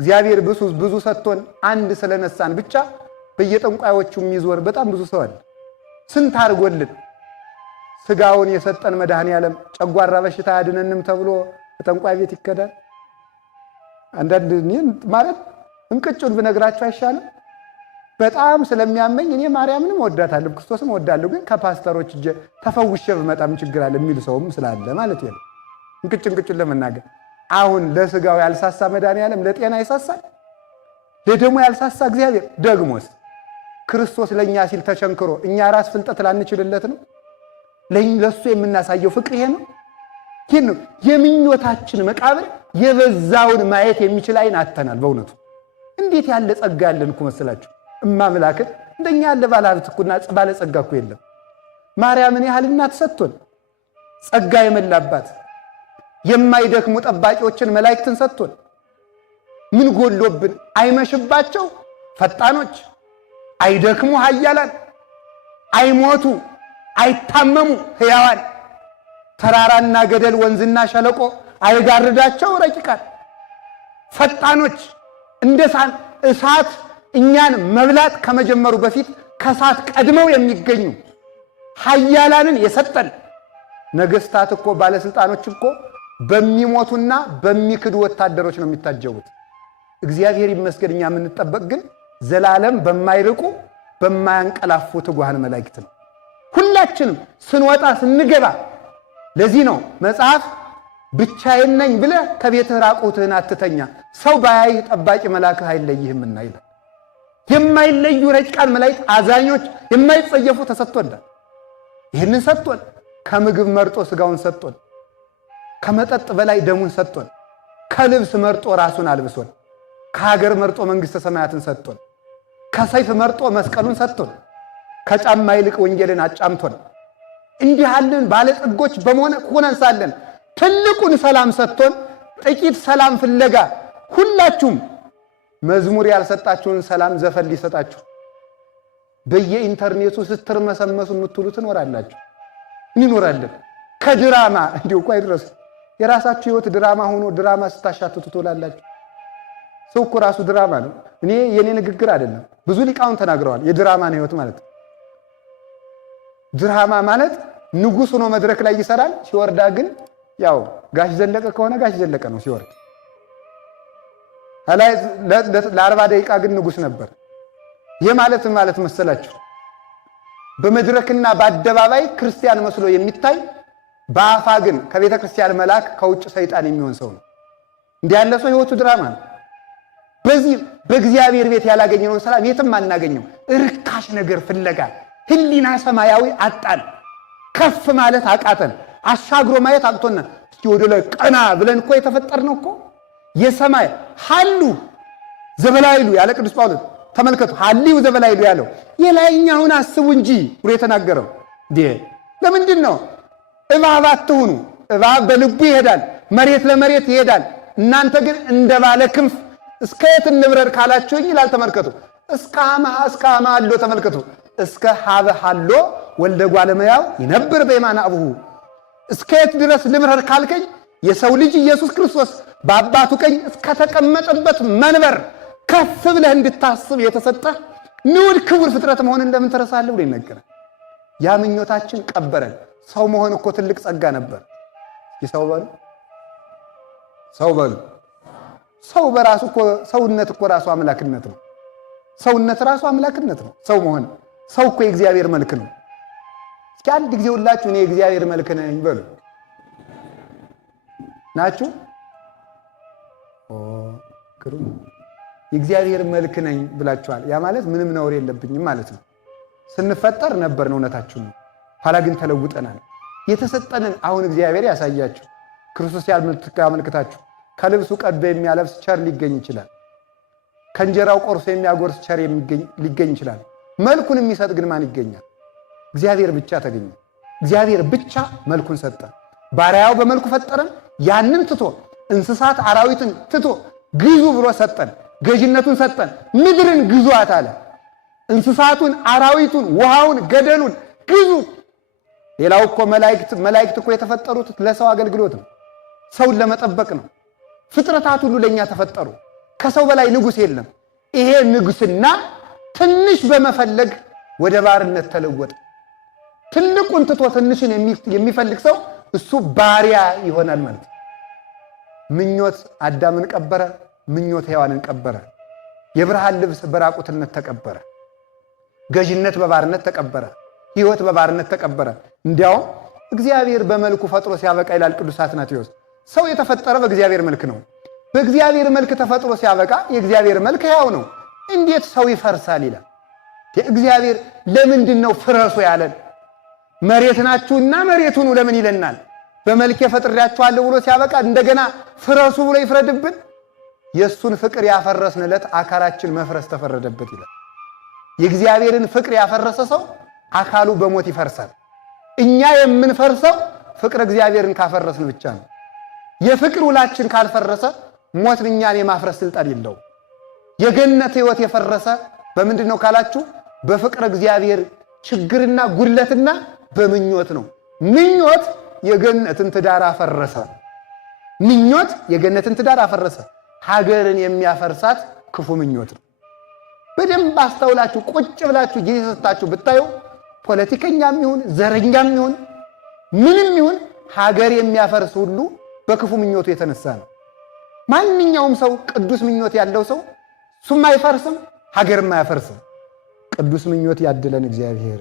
እግዚአብሔር ብዙ ሰጥቶን አንድ ስለነሳን ብቻ በየጠንቋዮቹ የሚዞር በጣም ብዙ ሰው አለ። ስንት አርጎልን ስጋውን የሰጠን መድኃኔዓለም ጨጓራ በሽታ ያድነንም ተብሎ ጠንቋይ ቤት ይከዳል። አንዳንድ ማለት እንቅጩን ብነግራችሁ አይሻልም? በጣም ስለሚያመኝ እኔ ማርያምንም ወዳታለሁ ክርስቶስም ወዳለሁ፣ ግን ከፓስተሮች እጄ ተፈውሼ በመጣም ችግር አለ የሚል ሰውም ስላለ ማለት ነው። እንቅጩን ለመናገር አሁን ለስጋው ያልሳሳ መድኃኔዓለም ለጤና ይሳሳል? ለደሙ ያልሳሳ እግዚአብሔር ደግሞስ ክርስቶስ ለኛ ሲል ተቸንክሮ እኛ ራስ ፍልጠት ላንችልለት ነው? ለሱ የምናሳየው ፍቅር ይሄ ነው? ይሄን ነው የምኞታችን መቃብር የበዛውን ማየት የሚችል አይን አተናል። በእውነቱ እንዴት ያለ ጸጋ ያለን እኮ መስላችሁ እማምላክን እንደኛ ያለ ባለሀብት እኮና ባለጸጋ እኮ የለም። ማርያምን ያህል እናት ሰጥቶን ጸጋ የመላባት የማይደክሙ ጠባቂዎችን መላእክትን ሰጥቶን ምን ጎሎብን? አይመሽባቸው ፈጣኖች፣ አይደክሙ ኃያላን፣ አይሞቱ አይታመሙ ሕያዋን፣ ተራራና ገደል ወንዝና ሸለቆ አይጋርዳቸው ረቂቃን፣ ፈጣኖች እንደ እሳት እኛን መብላት ከመጀመሩ በፊት ከእሳት ቀድመው የሚገኙ ኃያላንን የሰጠን ነገስታት እኮ ባለስልጣኖች እኮ በሚሞቱና በሚክዱ ወታደሮች ነው የሚታጀቡት። እግዚአብሔር ይመስገን እኛ የምንጠበቅ ግን ዘላለም በማይርቁ በማያንቀላፉ ትጉሃን መላእክት ነው። ሁላችንም ስንወጣ ስንገባ። ለዚህ ነው መጽሐፍ ብቻዬን ነኝ ብለህ ከቤትህ ራቁትህን አትተኛ፣ ሰው ባያይህ ጠባቂ መልአክህ አይለይህምና ይላል። የማይለዩ ረቂቃን መላእክት አዛኞች የማይጸየፉ ተሰጥቶናል። ይህንን ሰጥቶን ከምግብ መርጦ ስጋውን ሰጥቶን፣ ከመጠጥ በላይ ደሙን ሰጥቶን፣ ከልብስ መርጦ ራሱን አልብሶን፣ ከሀገር መርጦ መንግሥተ ሰማያትን ሰጥቶን፣ ከሰይፍ መርጦ መስቀሉን ሰጥቶን፣ ከጫማ ይልቅ ወንጌልን አጫምቶን፣ እንዲህ ያለን ባለጸጎች ሆነን ሳለን ትልቁን ሰላም ሰጥቶን ጥቂት ሰላም ፍለጋ ሁላችሁም መዝሙር ያልሰጣችሁን ሰላም ዘፈን ሊሰጣችሁ በየኢንተርኔቱ ስትርመሰመሱ የምትውሉ ትኖራላችሁ። እንኖራለን። ከድራማ እንዲሁ እኮ አይድረስ የራሳችሁ ህይወት ድራማ ሆኖ ድራማ ስታሻትቱ ትውላላችሁ። ሰው እኮ ራሱ ድራማ ነው። የኔ ንግግር አይደለም፣ ብዙ ሊቃውን ተናግረዋል። የድራማን ህይወት ማለት ድራማ ማለት ንጉሥ ሆኖ መድረክ ላይ ይሰራል፣ ሲወርዳ ግን ያው ጋሽ ዘለቀ ከሆነ ጋሽ ዘለቀ ነው ሲወርድ። ለ40 ደቂቃ ግን ንጉሥ ነበር። ይህ ማለት መሰላችሁ በመድረክና በአደባባይ ክርስቲያን መስሎ የሚታይ በአፋ ግን ከቤተ ክርስቲያን መልአክ ከውጭ ሰይጣን የሚሆን ሰው ነው። እንዲህ ያለ ሰው ህይወቱ ድራማ ነው። በዚህ በእግዚአብሔር ቤት ያላገኘነው ሰላም የትም አናገኘው። ርካሽ ነገር ፍለጋ ህሊና ሰማያዊ አጣን። ከፍ ማለት አቃተን። አሻግሮ ማየት አቅቶና እስኪ ወደ ላይ ቀና ብለን እኮ የተፈጠርነው እኮ የሰማይ ሐሉ ዘበላይሉ ያለ ቅዱስ ጳውሎስ ተመልከቱ። ሐሊው ዘበላይሉ ያለው የላይኛውን አስቡ እንጂ ብሎ የተናገረው ለምንድን ነው? እባብ አትሁኑ። እባብ በልቡ ይሄዳል፣ መሬት ለመሬት ይሄዳል። እናንተ ግን እንደ ባለ ክንፍ እስከ የት እንብረር ካላችሁኝ ይላል። ተመልከቱ። እስከ አማ አሎ ተመልከቱ። እስከ ሀበ ሀሎ ወልደ ጓለመያው ይነብር በየማነ አቡሁ። እስከ የት ድረስ ልብረር ካልከኝ የሰው ልጅ ኢየሱስ ክርስቶስ በአባቱ ቀኝ እስከተቀመጠበት መንበር ከፍ ብለህ እንድታስብ የተሰጠ ንዑድ ክቡር ፍጥረት መሆን እንደምን ተረሳለህ ብሎ ይነገራል። ያ ምኞታችን ቀበረን። ሰው መሆን እኮ ትልቅ ጸጋ ነበር። ይሰው በሉ ሰው በራሱ እኮ ሰውነት እኮ ራሱ አምላክነት ነው። ሰውነት ራሱ አምላክነት ነው። ሰው መሆን ሰው እኮ የእግዚአብሔር መልክ ነው። እስኪ አንድ ጊዜ ሁላችሁ እኔ የእግዚአብሔር መልክ ነኝ በሉ። ናችሁ? ግሩም የእግዚአብሔር መልክ ነኝ ብላችኋል። ያ ማለት ምንም ነውር የለብኝም ማለት ነው። ስንፈጠር ነበርን፣ እውነታችሁ ነው። ኋላ ግን ተለውጠናል። የተሰጠንን አሁን እግዚአብሔር ያሳያችሁ። ክርስቶስ ያመልክታችሁ። ከልብሱ ቀዶ የሚያለብስ ቸር ሊገኝ ይችላል። ከእንጀራው ቆርሶ የሚያጎርስ ቸር ሊገኝ ይችላል። መልኩን የሚሰጥ ግን ማን ይገኛል? እግዚአብሔር ብቻ ተገኘ። እግዚአብሔር ብቻ መልኩን ሰጠ። ባሪያው በመልኩ ፈጠረን። ያንን ትቶ እንስሳት አራዊትን ትቶ ግዙ ብሎ ሰጠን። ገዥነቱን ሰጠን። ምድርን ግዙአት አለ። እንስሳቱን፣ አራዊቱን፣ ውሃውን፣ ገደሉን ግዙ። ሌላው እኮ መላእክት እኮ የተፈጠሩት ለሰው አገልግሎት ነው። ሰውን ለመጠበቅ ነው። ፍጥረታት ሁሉ ለኛ ተፈጠሩ። ከሰው በላይ ንጉሥ የለም። ይሄ ንጉሥና ትንሽ በመፈለግ ወደ ባርነት ተለወጠ። ትልቁን ትቶ ትንሽን የሚፈልግ ሰው እሱ ባሪያ ይሆናል ማለት ነው። ምኞት አዳምን ቀበረ፣ ምኞት ሔዋንን ቀበረ። የብርሃን ልብስ በራቁትነት ተቀበረ። ገዥነት በባርነት ተቀበረ። ሕይወት በባርነት ተቀበረ። እንዲያውም እግዚአብሔር በመልኩ ፈጥሮ ሲያበቃ ይላል ቅዱስ አትናቴዎስ፣ ሰው የተፈጠረ በእግዚአብሔር መልክ ነው። በእግዚአብሔር መልክ ተፈጥሮ ሲያበቃ የእግዚአብሔር መልክ ሕያው ነው። እንዴት ሰው ይፈርሳል ይላል። እግዚአብሔር ለምንድን ነው ፍረሱ ያለን? መሬት ናችሁና መሬቱን ለምን ይለናል? በመልክ ፈጥሬያችኋለሁ ብሎ ሲያበቃ እንደገና ፍረሱ ብሎ ይፍረድብን? የእሱን ፍቅር ያፈረስንለት አካላችን መፍረስ ተፈረደበት ይላል። የእግዚአብሔርን ፍቅር ያፈረሰ ሰው አካሉ በሞት ይፈርሳል። እኛ የምንፈርሰው ፍቅር እግዚአብሔርን ካፈረስን ብቻ ነው። የፍቅር ውላችን ካልፈረሰ ሞት እኛን የማፍረስ ስልጣን የለው። የገነት ሕይወት የፈረሰ በምንድን ነው ካላችሁ፣ በፍቅር እግዚአብሔር ችግርና ጉድለትና በምኞት ነው። ምኞት የገነትን ትዳር አፈረሰ። ምኞት የገነትን ትዳር አፈረሰ። ሀገርን የሚያፈርሳት ክፉ ምኞት ነው። በደንብ አስተውላችሁ ቁጭ ብላችሁ ጊዜ ሰጥታችሁ ብታዩ ፖለቲከኛም ይሁን ዘረኛም ይሁን ምንም ይሁን ሀገር የሚያፈርስ ሁሉ በክፉ ምኞቱ የተነሳ ነው። ማንኛውም ሰው ቅዱስ ምኞት ያለው ሰው እሱም አይፈርስም፣ ሀገርም አያፈርስም። ቅዱስ ምኞት ያድለን እግዚአብሔር።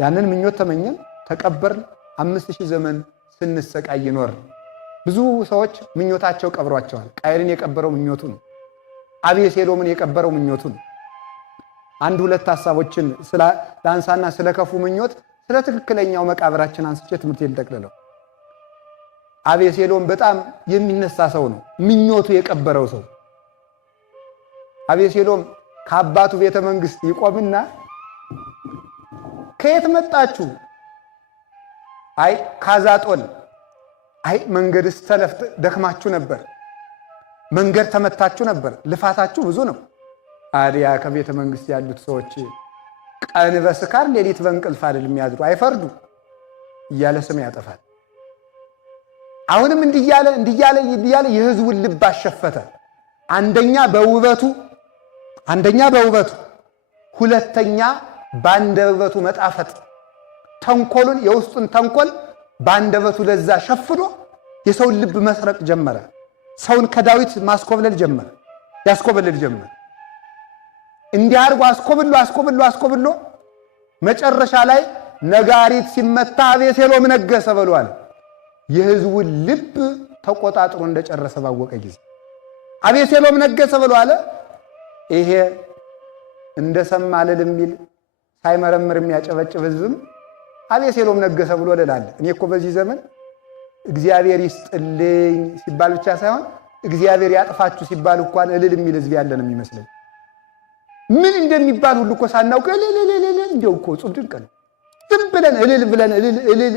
ያንን ምኞት ተመኘን፣ ተቀበርን። 5000 ዘመን ስንሰቃይ ኖር። ብዙ ሰዎች ምኞታቸው ቀብሯቸዋል። ቃየልን የቀበረው ምኞቱ ነው። አቤሴሎምን የቀበረው ምኞቱ ነው። አንድ ሁለት ሐሳቦችን ላንሳና ስለ ከፉ ምኞት ስለ ትክክለኛው መቃብራችን አንስቼ ትምህርት ልጠቅልለው። አቤሴሎም በጣም የሚነሳ ሰው ነው፣ ምኞቱ የቀበረው ሰው። አቤሴሎም ከአባቱ ቤተ መንግስት ይቆምና ከየት መጣችሁ? አይ ካዛጦን። አይ መንገድስ ተለፍት ደክማችሁ ነበር፣ መንገድ ተመታችሁ ነበር፣ ልፋታችሁ ብዙ ነው። አዲያ ከቤተ መንግስት ያሉት ሰዎች ቀን በስካር ሌሊት በእንቅልፍ አይደል የሚያድሩ፣ አይፈርዱ እያለ ስም ያጠፋል። አሁንም እንዲያለ የህዝቡን ልብ አሸፈተ። አንደኛ በውበቱ፣ ሁለተኛ በአንደበቱ መጣፈጥ። ተንኮሉን የውስጡን ተንኮል በአንደበቱ ለዛ ሸፍዶ የሰውን ልብ መስረቅ ጀመረ። ሰውን ከዳዊት ያስኮበልል ጀመረ። እንዲህ አድርጎ አስኮብሎ መጨረሻ ላይ ነጋሪት ሲመታ አቤሴሎም ነገሰ ብሏል። የህዝቡን ልብ ተቆጣጥሮ እንደጨረሰ ባወቀ ጊዜ አቤሴሎም ነገሰ ብሏል። ይሄ እንደሰማ እልል የሚል ሳይመረምር የሚያጨበጭብ ህዝብም አቤሴሎም ነገሰ ብሎ እልላለሁ። እኔ እኮ በዚህ ዘመን እግዚአብሔር ይስጥልኝ ሲባል ብቻ ሳይሆን እግዚአብሔር ያጥፋችሁ ሲባል እንኳን እልል የሚል ህዝብ ያለን የሚመስለኝ። ምን እንደሚባል ሁሉ እኮ ሳናውቅ እንደው እኮ ጹም ድንቅ ነው። ዝም ብለን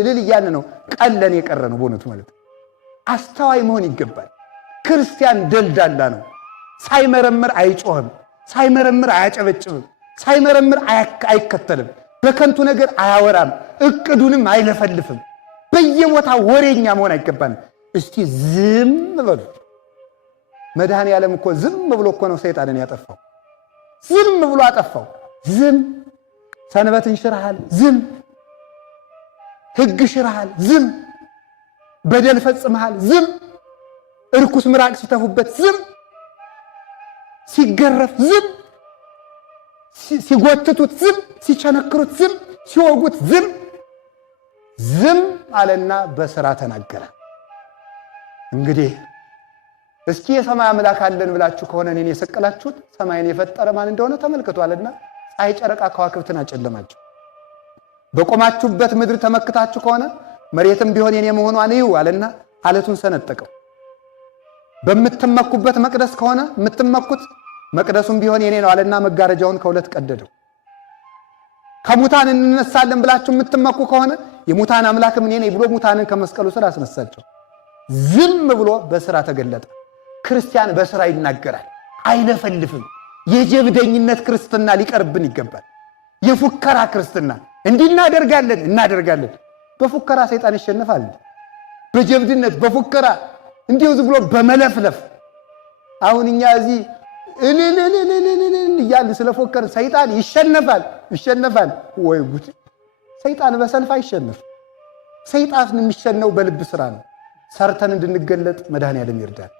እልል እያን ነው ቀለን የቀረ ነው በእውነቱ ማለት። አስተዋይ መሆን ይገባል። ክርስቲያን ደልዳላ ነው። ሳይመረምር አይጮህም፣ ሳይመረምር አያጨበጭብም፣ ሳይመረምር አይከተልም፣ በከንቱ ነገር አያወራም፣ እቅዱንም አይለፈልፍም። በየቦታ ወሬኛ መሆን አይገባንም። እስቲ ዝም በሉ። መድኃኔ ዓለም እኮ ዝም ብሎ እኮ ነው ሰይጣንን ያጠፋው። ዝም ብሎ አጠፋው። ዝም ሰንበትን ሽረሃል፣ ዝም ሕግ ሽረሃል፣ ዝም በደል ፈጽመሃል፣ ዝም እርኩስ ምራቅ ሲተፉበት ዝም፣ ሲገረፍ ዝም፣ ሲጎትቱት ዝም፣ ሲቸነክሩት ዝም፣ ሲወጉት ዝም። ዝም አለና በሥራ ተናገረ። እንግዲህ እስኪ የሰማይ አምላክ አለን ብላችሁ ከሆነ እኔን የሰቀላችሁት ሰማይን የፈጠረ ማን እንደሆነ ተመልክቷልና ፀሐይ፣ ጨረቃ፣ ከዋክብትን አጨለማቸው። በቆማችሁበት ምድር ተመክታችሁ ከሆነ መሬትም ቢሆን የኔ መሆኗን እዩ አለና አለቱን ሰነጠቀው። በምትመኩበት መቅደስ ከሆነ የምትመኩት መቅደሱም ቢሆን የኔ ነው አለና መጋረጃውን ከሁለት ቀደደው። ከሙታን እንነሳለን ብላችሁ የምትመኩ ከሆነ የሙታን አምላክም እኔ ነኝ ብሎ ሙታንን ከመስቀሉ ስር አስነሳቸው። ዝም ብሎ በስራ ተገለጠ። ክርስቲያን በስራ ይናገራል፣ አይለፈልፍም። የጀብደኝነት ክርስትና ሊቀርብን ይገባል። የፉከራ ክርስትና እንዲህ እናደርጋለን። በፉከራ ሰይጣን ይሸነፋል። በጀብድነት በፉከራ እንዲሁ ዝም ብሎ በመለፍለፍ። አሁን እኛ እዚህ እያልን ስለፎከር ሰይጣን ይሸነፋል። ወይ ጉድ! ሰይጣን በሰልፍ አይሸነፍ። ሰይጣን የሚሸነው በልብ ስራ ነው። ሰርተን እንድንገለጥ መድኃኔዓለም ይርዳል።